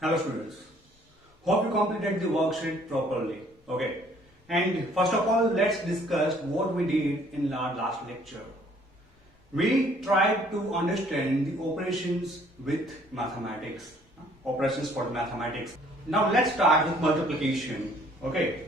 Hello students, hope you completed the worksheet properly. Okay, and first of all let's discuss what we did in our last lecture. We tried to understand the operations with mathematics, operations for mathematics. Now let's start with multiplication. Okay,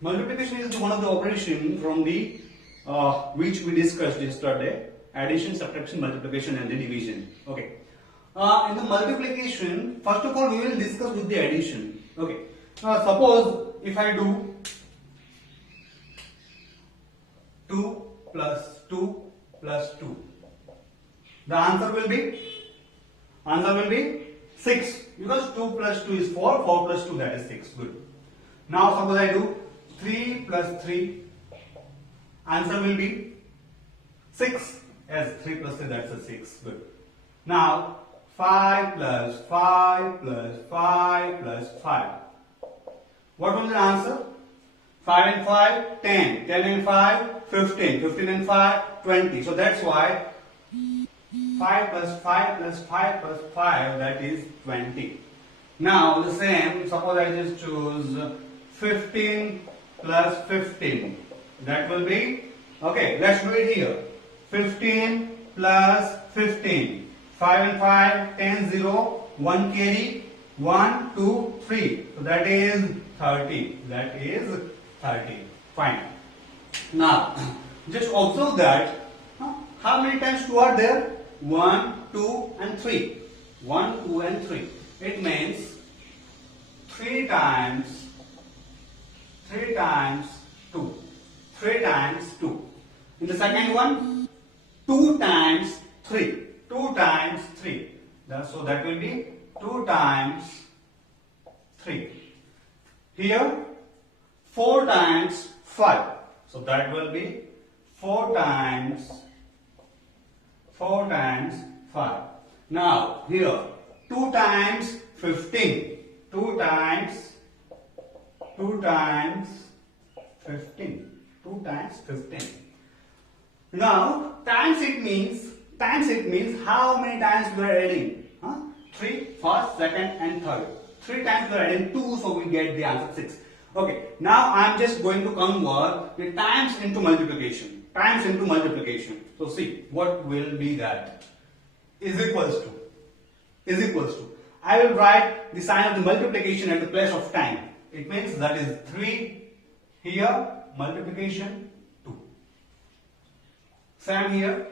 multiplication is one of the operation from the which we discussed yesterday: addition, subtraction, multiplication, and the division. Okay. In the multiplication, first of all, we will discuss with the addition. Okay. Suppose if I do 2 plus 2 plus 2, the answer will be 6, because 2 plus 2 is 4, 4 plus 2, that is 6. Good. Now suppose I do 3 plus 3, answer will be 6, as 3 plus 3, that's a 6. Good. Now 5 plus 5 plus 5 plus 5. What will the answer? 5 and 5, 10. 10 and 5, 15. 15 and 5, 20. So that's why 5 plus 5 plus 5 plus 5, that is 20. Now the same, suppose I just choose 15 plus 15. That will be, okay, let's do it here. 15 plus 15. 5 and 5, 10, 0, 1 carry, 1, 2, 3. So that is 30. That is 30. Fine. Now, just observe that, how many times 2 are there? 1, 2 and 3. 1, 2 and 3. It means 3 times 2. 3 times 2. In the second one, 2 times 3. 2 times 3. So that will be 2 times 3. Here, 4 times 5. So that will be 4 times 5. Now here, 2 times 15. 2 times 15. 2 times 15. Now times it means how many times we are adding? 3, first, second and third. 3 times we are adding 2, so we get the answer 6. Okay, now I am just going to convert the times into multiplication. Times into multiplication. So see, what will be that? Is equals to. I will write the sign of the multiplication at the place of time. It means that is 3 here, multiplication 2. Same here.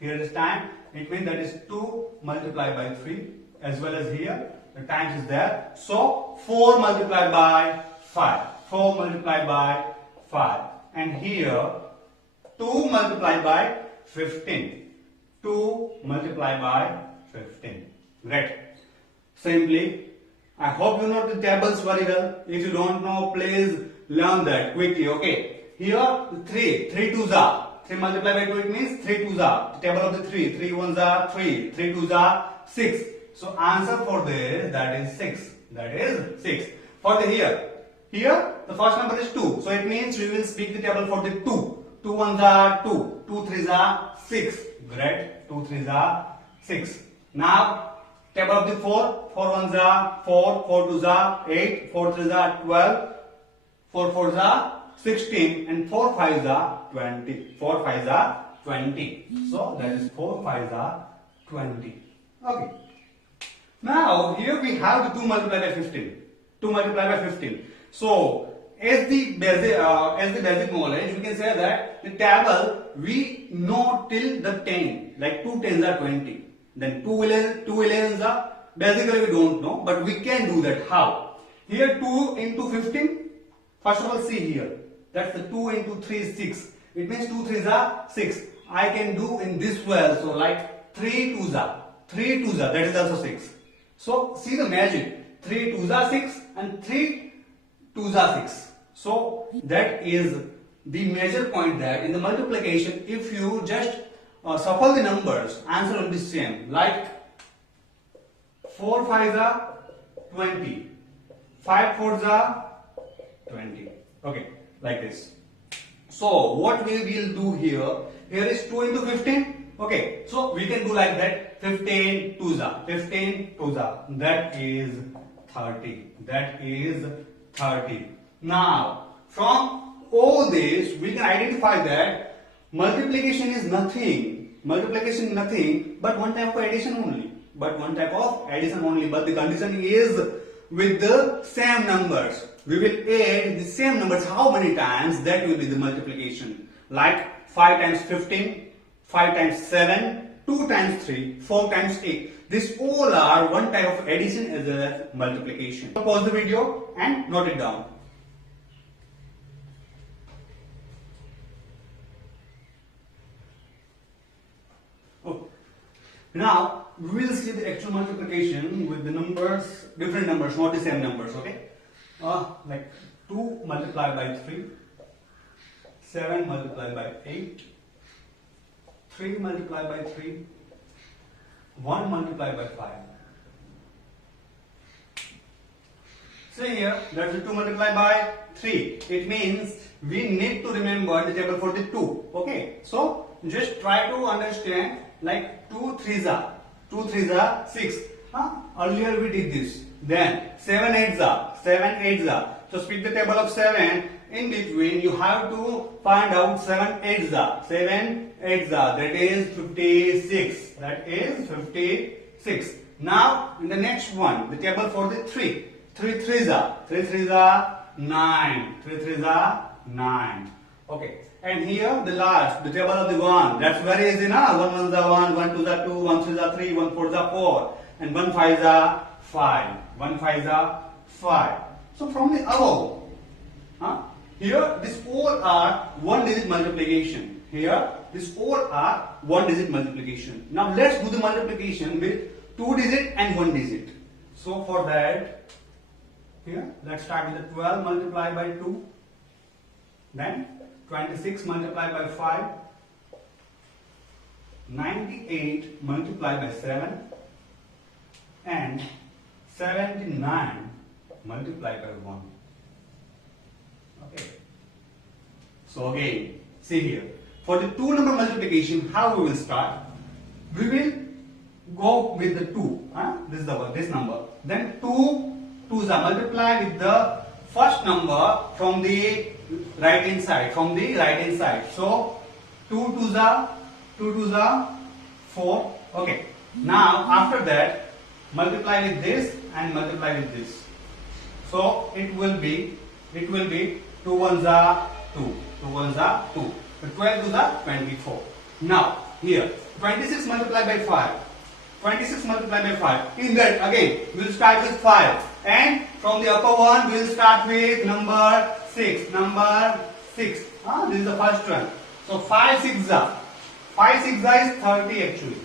Here is time. It means that is 2 multiplied by 3, as well as here the times is there. So 4 multiplied by 5. 4 multiplied by 5. And here 2 multiplied by 15. 2 multiplied by 15. Great. Simply, I hope you know the tables very well. If you don't know, please learn that quickly. Okay. Here 3 2s are. 3 multiplied by 2, it means 3 2s are. The table of the 3. 3 1s are 3. 3 2s are 6. So answer for this, that is 6. That is 6. For the here the first number is 2. So it means we will speak the table for the 2. 2 1s are 2. 2 3s are 6. Great. 2 3s are 6. Now table of the 4. 4 1s are 4. 4 2s are 8. 4 3s are 12. 4 4s are 16 and 4 5s are 20. 4 5s are 20. So that is 4 5s are 20. Okay. Now here we have the 2 multiplied by 15. 2 multiplied by 15. So as the basic knowledge, we can say that the table we know till the 10. Like 2 10s are 20. Then 2 11s are, basically we don't know, but we can do that. How? Here 2 into 15. First of all, see here. That's the 2 into 3 is 6. It means 2 3s are 6. I can do in this way. So like 3 2s are. That is also 6. So see the magic. 3 2s are 6 and 3 2s are 6. So that is the major point that in the multiplication, if you just shuffle the numbers, answer will be same. Like 4 5s are 20. 5 fours are 20. Okay, like this. So what we will do here is 2 into 15. Okay, so we can do like that. 15 twos are 15 twos are. That is 30. That is 30. Now, from all this, we can identify that multiplication is nothing. Multiplication is nothing but one type of addition only. But the condition is with the same numbers. We will add the same numbers how many times, that will be the multiplication. Like 5 times 15, 5 times 7, 2 times 3, 4 times 8. These all are one type of addition as well as multiplication. Pause the video and note it down. Oh. Now we will see the actual multiplication with the numbers, different numbers, not the same numbers. Okay, like 2 multiplied by 3, 7 multiplied by 8, 3 multiplied by 3, 1 multiplied by 5. So here, that's the 2 multiplied by 3. It means we need to remember the table for the 2. Okay, so just try to understand, like 2 threes are 6. Earlier we did this. Then 7 eights are 7 eights are. So speak the table of 7. In between, you have to find out 7 eights are. 7 eights are. That is 56. That is 56. Now in the next one, the table for the 3. 3 threes are 9. 3 threes are 9. Okay. And here the last, the table of the 1. That's very easy now. 1 ones are 1, 1 twos are 2, 1 threes are 3, 1 fours are 4, and 1 fives are 5. 1 fives are 5. So from the above, here these all are one digit multiplication. Here these all are one digit multiplication. Now let's do the multiplication with 2 digit and 1 digit. So for that, here let's start with the 12 multiplied by 2. Then 26 multiplied by 5, 98 multiplied by 7, and 79 multiplied by 1. Okay. So again, see here. For the 2 number multiplication, how we will start? We will go with the 2. This number. Then 2 twos are multiplied with the first number from the right hand side. So 2 twos are 4. Okay. Now after that, multiply with this and multiply with this. So it will be 2 ones are 2. 2 ones are 2. The 12 twos are 24. Now here 26 multiplied by 5. 26 multiplied by 5. In that again we will start with 5. And from the upper one we will start with number 6. Number 6. This is the first one. So 5 6 are. 5 6 is 30 actually.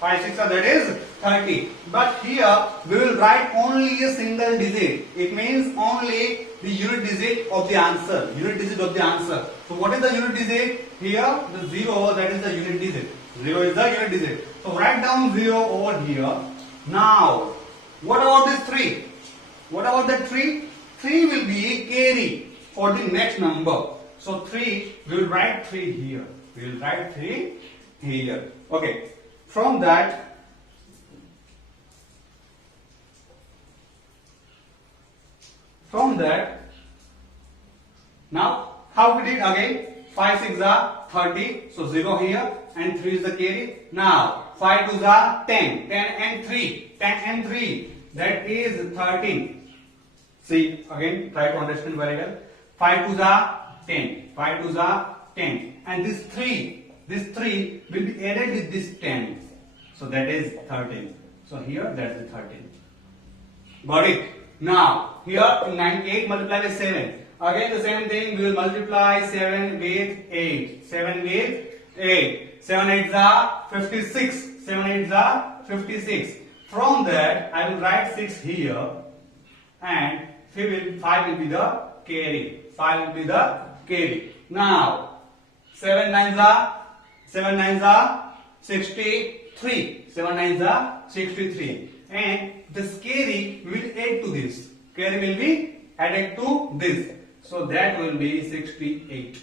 5 6 that is 30. But here we will write only a single digit. It means only the unit digit of the answer. Unit digit of the answer. So what is the unit digit? Here the 0, that is the unit digit. 0 is the unit digit. So write down 0 over here. Now what about this 3? What about that 3? 3 will be carry for the next number. So 3, we will write 3 here. We will write 3 here. Okay. From that, now how we did again? 5 6 are 30. So 0 here and 3 is the carry. Now 5 2s are 10. 10 and 3. 10 and 3. That is 13. See again, try to understand very well. 5 2s are 10. 5 2s are 10. And this 3 will be added with this 10. So that is 13. So here that's the 13. Got it? Now here 98 multiplied by 7. Again the same thing, we will multiply 7 with 8. 7 with 8. 7 8s are 56. 7 8s are 56. From that I will write 6 here and 5 will be the carry. 5 will be the carry. Now 7 9s are 63. 7 9s are 63. And this carry we will add to this. Carry will be added to this. So that will be 68.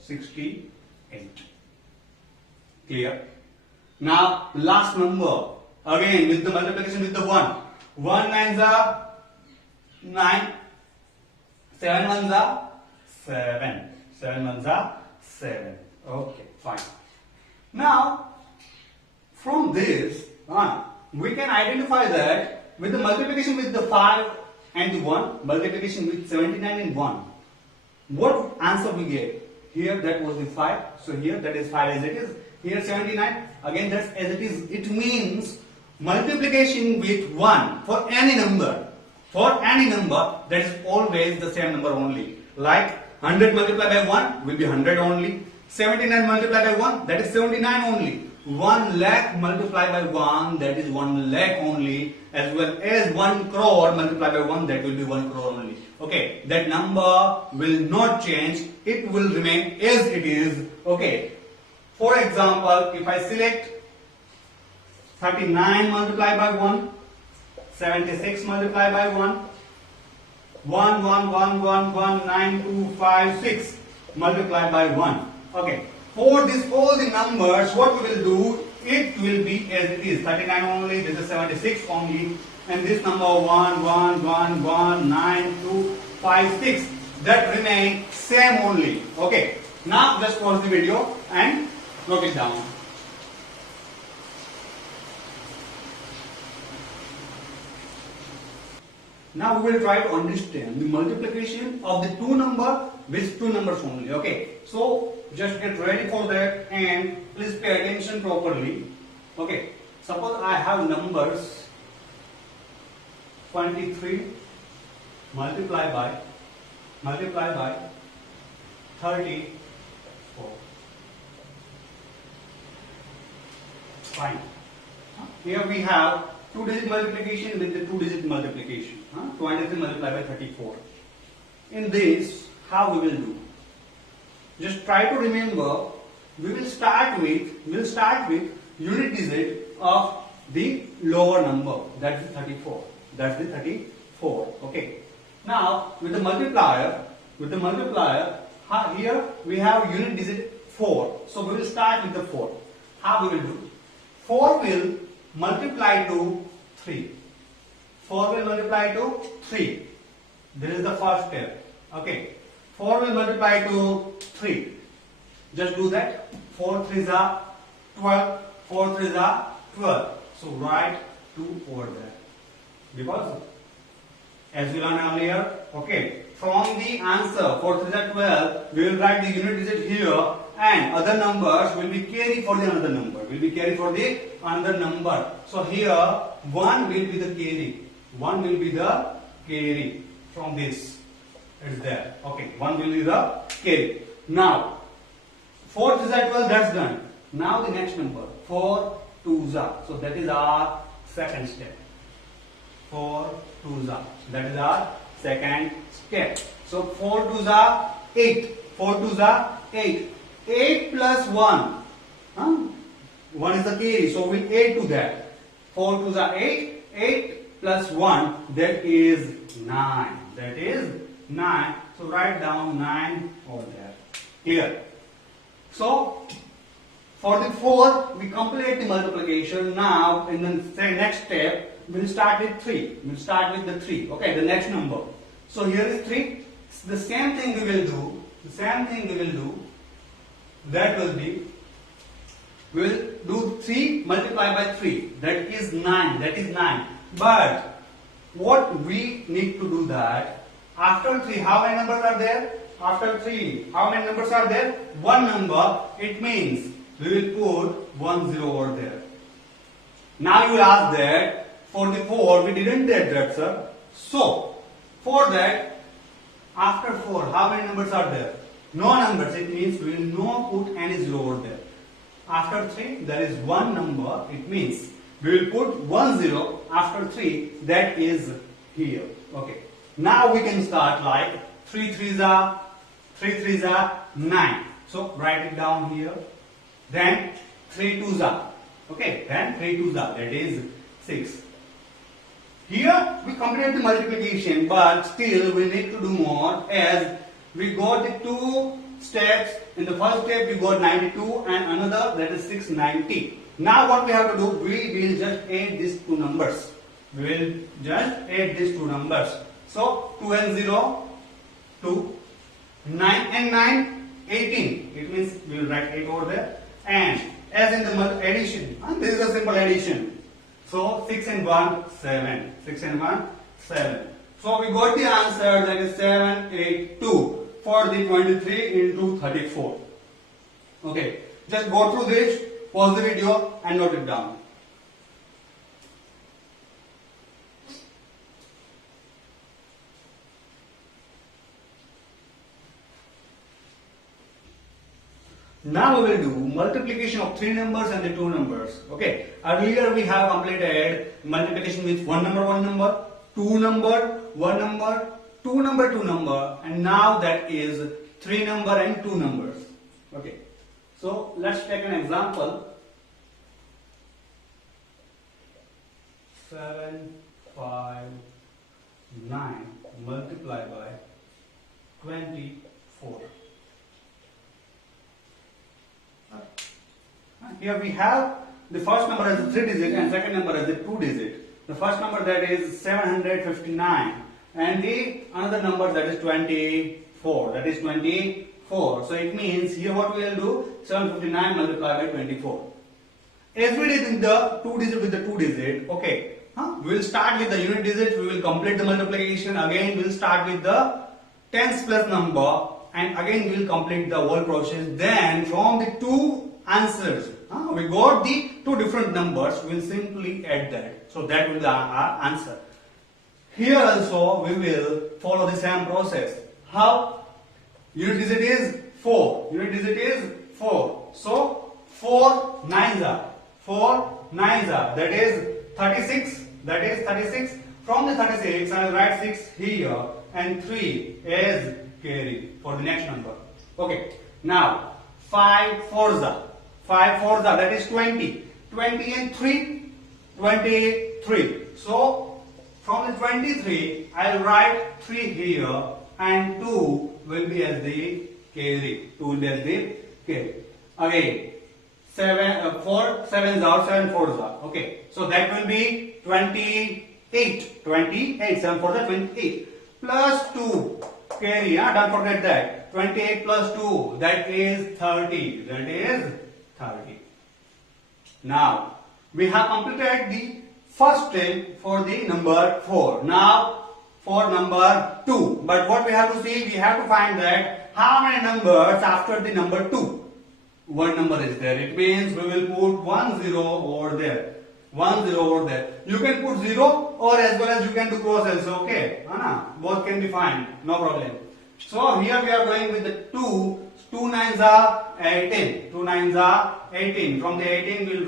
68. Clear? Now last number. Again with the multiplication with the 1. 1 nines are 9. 7 ones are 7. 7 ones are 7. Okay, fine. Now from this we can identify that with the multiplication with the 5 and the 1, multiplication with 79 and 1. What answer we get? Here that was the 5, so here that is 5 as it is. Here 79, again that's as it is. It means multiplication with 1 for any number. For any number, that is always the same number only. Like 100 multiplied by 1 will be 100 only. 79 multiplied by 1, that is 79 only. 1 lakh multiplied by 1, that is 1 lakh only. As well as 1 crore multiplied by 1, that will be 1 crore only. Okay, that number will not change. It will remain as it is. Okay. For example, if I select 39 multiplied by 1, 76 multiplied by 1, 1, 1, 1, 1, 1, 9, 2, 5, 6 multiplied by 1. Okay. For this all the numbers, what we will do, it will be as it is. 39 only, this is 76 only, and this number 1, 1, 1, 1, 9, 2, 5, 6, that remain same only. Okay. Now just pause the video and note it down. Now we will try to understand the multiplication of the two number with two numbers only. Okay, so just get ready for that and please pay attention properly. Okay, suppose I have numbers 23 multiplied by 34. Fine. Here we have two-digit multiplication with the two-digit multiplication. 23 multiplied by 34. In this, how we will do? Just try to remember. We will start with unit digit of the lower number. That's the 34. That's the 34. Okay. Now with the multiplier, here we have unit digit 4. So we will start with the 4. How we will do? 4 will multiply to 3. 4 will multiply to 3. This is the first step. Okay. 4 will multiply to 3. Just do that. 4 3s are 12. 4 3s are 12. So write 2 over there. Because as we learned earlier, okay, from the answer 4 3s are 12, we will write the unit digit here and other numbers will be carried for the another number. So here 1 will be the carry. 1 will be the carry from this. It's there. Okay, 1 will be the carry. Now 4 3s are 12, that's done. Now the next number 4 2s are. So that is our second step. 4 2s are. That is our second step. So 4 2s are 8. 4 2s are 8. 8 plus 1. 1 is the carry, so we'll add to that. 4 2s are 8. 8 plus 1, that is 9. That is 9. So write down 9 over there. Clear? So for the 4, we complete the multiplication. Now in the next step, we'll start with 3. We'll start with the 3. Okay, the next number. So here is 3. The same thing we will do. That will be, we will do 3 multiplied by 3. That is 9. But what we need to do that, after 3, how many numbers are there? After 3, how many numbers are there? 1 number. It means we will put 1 0 over there. Now you will ask that, for the 4, we didn't get that, sir. So, for that, after 4, how many numbers are there? No numbers. It means we will not put any 0 over there. After 3, there is 1 number. It means we will put 1 0 after 3. That is here. Okay. Now we can start like 3 3s are 9. So write it down here. Then 3 2s are. Okay. Then 3 2s are. That is 6. Here we completed the multiplication, but still we need to do more as we got the two steps. In the first step we got 92 and another that is 690. Now what we have to do, we will just add these two numbers. We will just add these two numbers. So 2 and 0, 2, 9 and 9, 18. It means we will write 8 over there. And as in the addition, this is a simple addition. So 6 and 1, 7. 6 and 1, 7. So we got the answer, that is 782 for the 23 into 34. Okay, just go through this, pause the video and note it down. Now we will do multiplication of three numbers and the two numbers. Okay. Earlier we have completed multiplication with one number, two number, one number, two number, and now that is three number and two numbers. Okay. So let's take an example. 7, 5, 9 multiplied by 24. Here we have the first number as a 3 digit and second number as a 2 digit. The first number that is 759 and the another number that is 24. That is 24. So it means here what we will do, 759 multiplied by 24. As we did in the 2 digit with the 2 digit, okay. We will start with the unit digit, we will complete the multiplication. Again we will start with the tens place number and again we will complete the whole process. Then from the two answers, we got the two different numbers, we will simply add that. So that will be our answer. Here also we will follow the same process. How? Unit digit is 4. Unit digit is 4. So 4 nines are. 4 nines are. That is 36. That is 36. From the 36 I will write 6 here and 3 as carry for the next number. Okay. Now 5 fours are. 5 fours are. That is 20. 20 and 3, 23. So from the 23 I will write 3 here and 2 will be as the carry. 2 will be as the carry. Again 4 sevens are, 7 fours are. Okay. So that will be 28. 28. 7 fours are 28. Plus 2 carry. Don't forget that. 28 plus 2, that is 30. That is 30. Now we have completed the first step for the number 4. Now for number 2. But what we have to see, we have to find that how many numbers after the number 2. One number is there. It means we will put 1 0 over there. 1 0 over there. You can put 0 or as well as you can do cross also. Okay. Both can be fine. No problem. So here we are going with the 2. 2 nines are 18. 2 nines are 18. From the 18 we'll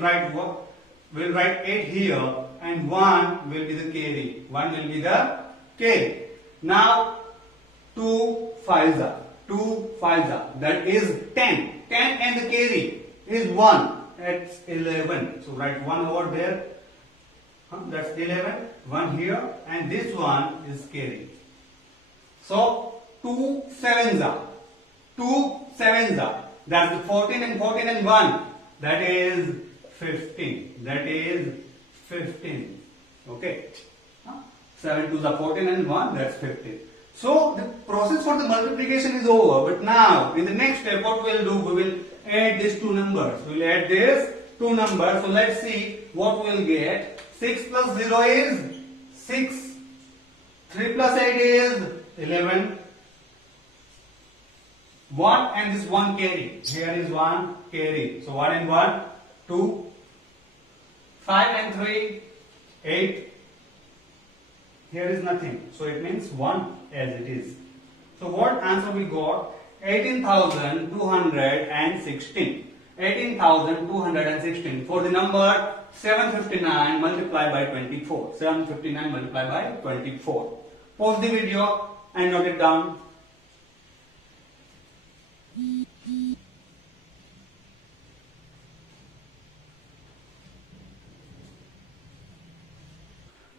write 8 here and 1 will be the carry. 1 will be the carry. Now 2 fives are. 2 fives are. That is 10. 10 and the carry is 1. That's 11. So write 1 over there. That's 11. 1 here and this one is carry. So 2 sevens are. 2 sevens are. That's the 14 and 14 and 1. That is 15. That is 15. Okay. 7 twos are 14 and 1. That's 15. So the process for the multiplication is over. But now in the next step what we will do, we will add these two numbers. We will add these two numbers. So let's see what we will get. 6 plus 0 is 6. 3 plus 8 is 11. 1 and this 1 carry. Here is 1 carry. So 1 and 1, 2. 5 and 3, 8. Here is nothing. So it means 1 as it is. So what answer we got? 18,216. 18,216 for the number 759 multiplied by 24. 759 multiplied by 24. Pause the video and note it down.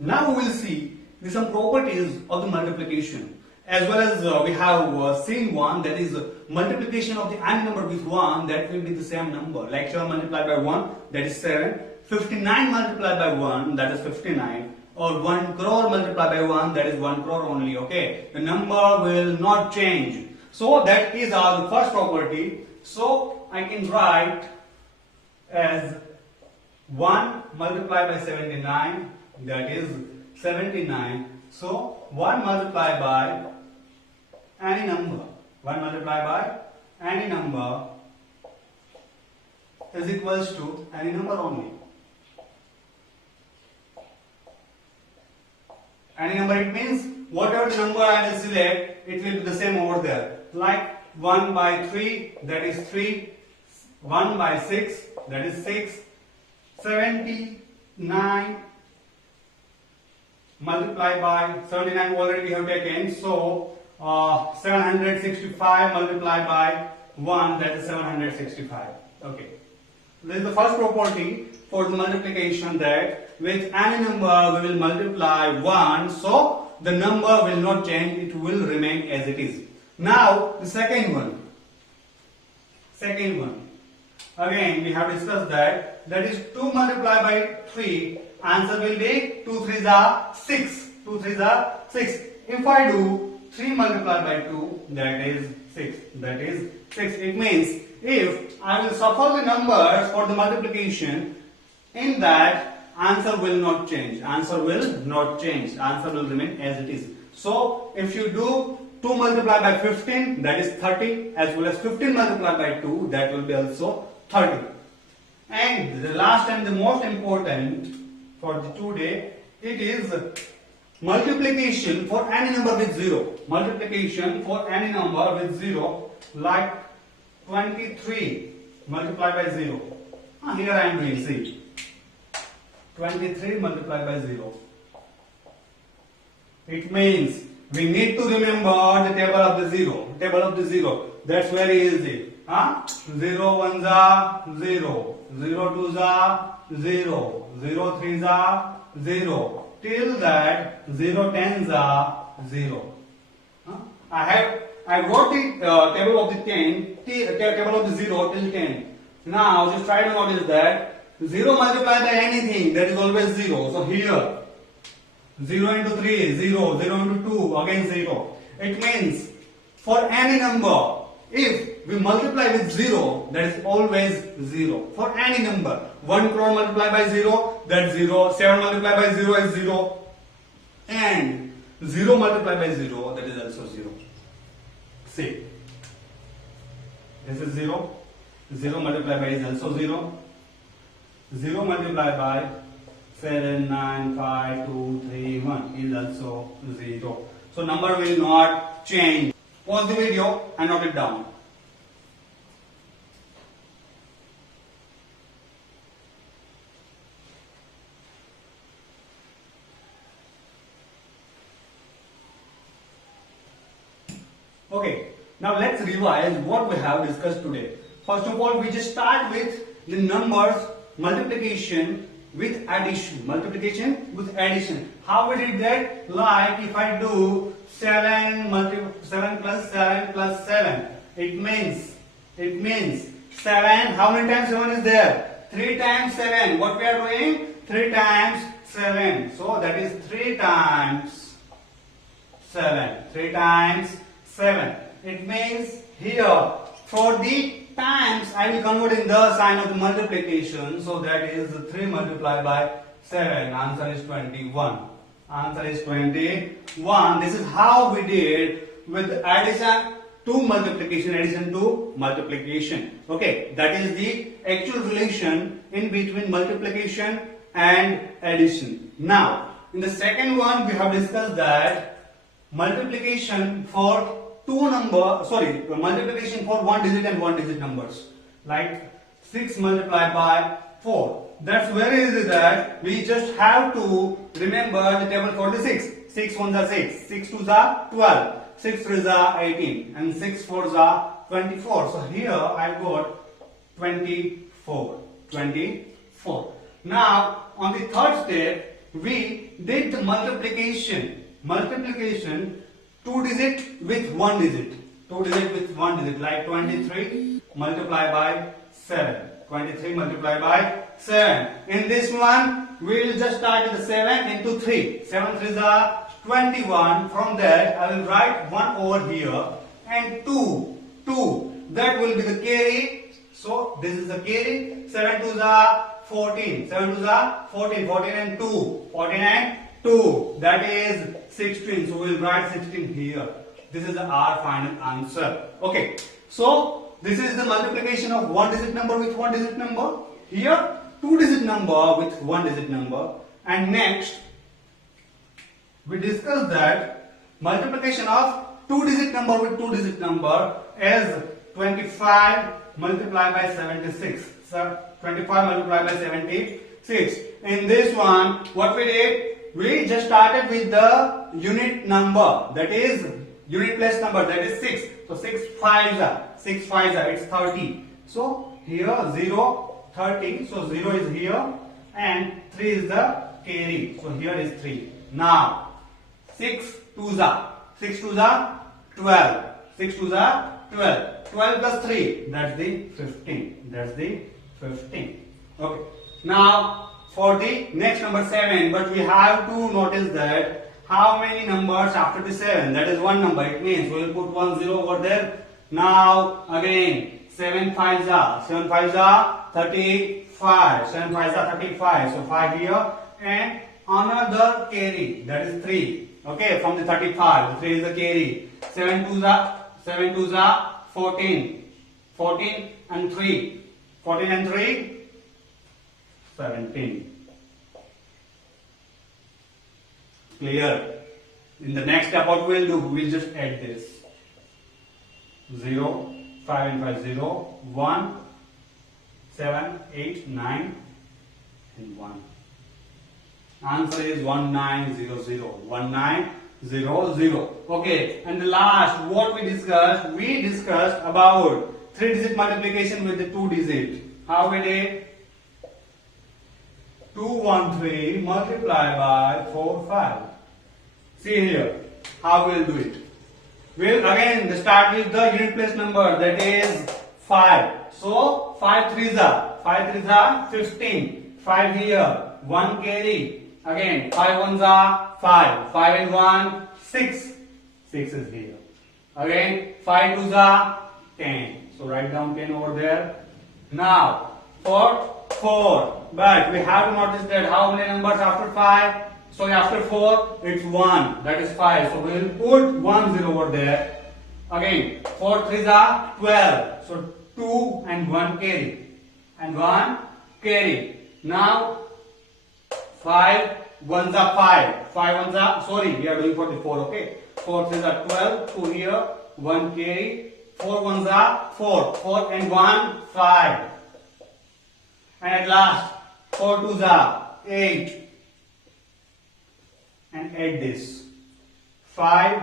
Now we will see some properties of the multiplication, as well as we have seen one, that is multiplication of the any number with 1, that will be the same number. Like 7 multiplied by 1, that is 7. 59 multiplied by 1, that is 59. Or 1 crore multiplied by 1, that is 1 crore only. Okay, the number will not change. So that is our first property. So I can write as 1 multiplied by 79, that is 79. So 1 multiplied by any number, 1 multiplied by any number is equals to any number only. Any number, it means whatever the number I will select, it will be the same over there. Like 1 by 3, that is 3. 1 by 6, that is 6. 79 multiplied by 79 already we have taken. So 765 multiplied by 1, that is 765. Okay. This is the first property for the multiplication, that with any number we will multiply 1, so the number will not change, it will remain as it is. Now the second one. Again we have discussed that is 2 multiplied by 3, answer will be 2 3s are 6. 2 3s are 6. If I do 3 multiplied by 2, that is 6. That is 6. It means if I will shuffle the numbers for the multiplication, in that answer will not change. Answer will not change. Answer will remain as it is. So if you do 2 multiplied by 15, that is 30, as well as 15 multiplied by 2, that will be also 30. And the last and the most important for the today, it is multiplication for any number with 0. Multiplication for any number with 0, like 23 multiplied by 0. Here I am doing, see. 23 multiplied by 0. It means we need to remember the table of the 0. Table of the 0. That's very easy. 0 ones are 0. 0 twos are 0. 0 threes are 0. Till that 0 tens are 0. I wrote the table of the 10, table of the 0 till 10. Now just try to notice that 0 multiplied by anything, that is always 0. So here 0 into 3 is 0, 0 into 2 again 0. It means for any number, if we multiply with 0, that is always 0. For any number, 1 crore multiplied by 0, that's 0. 7 multiplied by 0 is 0. And 0 multiplied by 0, that is also 0. See, this is 0. 0 multiplied by is also 0. 0 multiplied by 7, 9, 5, 2, 3, 1 is also 0. So number will not change. Pause the video and note it down. Okay, now let's revise what we have discussed today. First of all, we just start with the numbers multiplication with addition. Multiplication with addition. How we did that? Like if I do 7 plus 7 plus 7, it means 7. How many times 7 is there? 3 times 7. What we are doing? 3 times 7. So that is 3 times 7. 3 times 7. It means here for the times I will convert in the sign of the multiplication. So that is 3 multiplied by 7. Answer is 21. Answer is 21. This is how we did with addition to multiplication. Addition to multiplication. Okay, that is the actual relation in between multiplication and addition. Now, in the second one we have discussed that multiplication for multiplication for 1 digit and 1 digit numbers, like 6 multiplied by 4. That's very easy, that we just have to remember the table for the 6. 6 ones are 6, 6 twos are 12, 6 threes are 18, and 6 fours are 24. So here I got 24. Now on the third step we did the multiplication, two digit with one digit, like 23 multiplied by 7. 23 multiplied by 7. In this one, we will just start with the 7 into 3. 7 3s are 21. From that, I will write 1 over here and 2. That will be the carry. So, this is the carry. 7 2s are 14. 7 2s are 14. 14 and 2. 14 and 2. That is 16. So, we will write 16 here. This is our final answer. Okay. So, this is the multiplication of one digit number with one digit number. Here, two digit number with one digit number. And next, we discussed that multiplication of two digit number with two digit number is 25 multiplied by 76. So, 25 multiplied by 76. In this one, what we did? We just started with the unit number, that is unit place number, that is 6. So 6 5s are, it's 30. So here 0, 30. So 0 is here and 3 is the carry. So here is 3. Now 6 2s are 12. 6 2s are 12. 12 plus 3, that's the 15. Okay. Now for the next number 7, but we have to notice that how many numbers after the 7? That is one number. It means we will put 1 0 over there. Now again 7 5s are 35. 7 5s are 35. So 5 here and another carry, that is 3. Okay, from the 35, 3 is the carry. 7 2s are 14. 14 and 3. 14 and 3, 17. Clear? In the next step, what we'll do, we'll just add this. 0, 5 and 5, 0, 1, 7, 8, 9 and 1. Answer is 1900. 1900. Okay, and the last, what we discussed about 3-digit multiplication with the 2-digit. How we did? 213 multiplied by 45. See here, how we'll do it. We'll again start with the unit place number, that is 5. So 5 3s are 15. 5 here, 1 carry. Again 5 1s are 5. 5 and 1, 6. 6 is here. Again 5 2s are 10. So write down 10 over there. Now for 4, but we have to notice that how many numbers after 5? So after 4, it's 1, that is 5. So we will put 1 0 over there. Again 4 3s are 12. So 2 and 1 carry. And 1 carry. Now 5 1s are 5. 5 1s are, sorry, we are doing for the 4, okay. 4 3s are 12. 2 here, 1 carry. 4 1s are 4. 4 and 1, 5. And at last, 4 2s are 8. And add this. 5,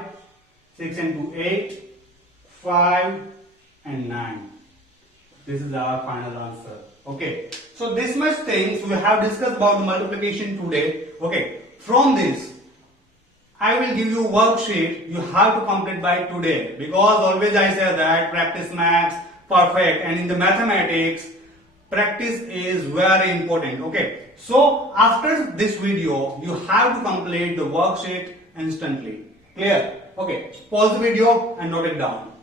6 and 2, 8. 5 and 9. This is our final answer. Okay. So this much things we have discussed about multiplication today. Okay. From this, I will give you a worksheet you have to complete by today. Because always I say that practice makes perfect. And in the mathematics, practice is very important. Okay. So after this video, you have to complete the worksheet instantly. Clear? Okay. Pause the video and note it down.